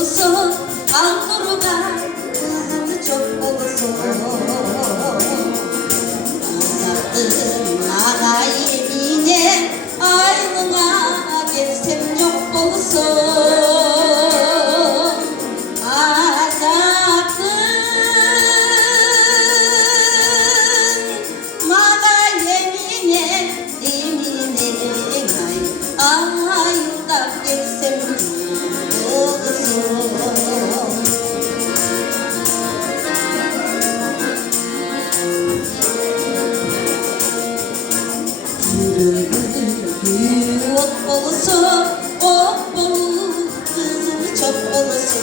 보고서 안으로가 쪽 보고서 나가의 미네 아이고 나게 샘족 보고서 옷 보고서 옷 보고 그 젖 보고서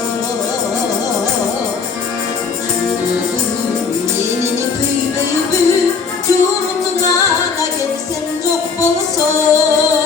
니니 부이부이부 주문도 나가게 샘족 보고서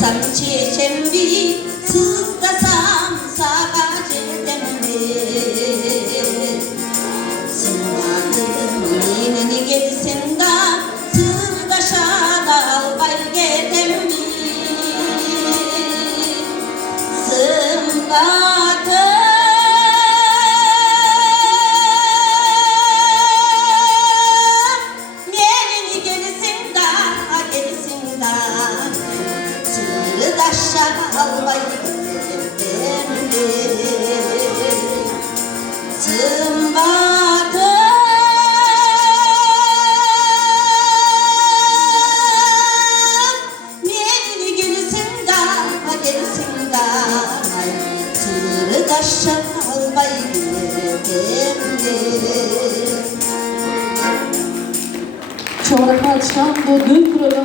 삼치 잼비 스가 삼사가 제때문에 스마는 니는 이게 생각 스가 샤다 발게 됨비 스가 Çorap açan bu dün programı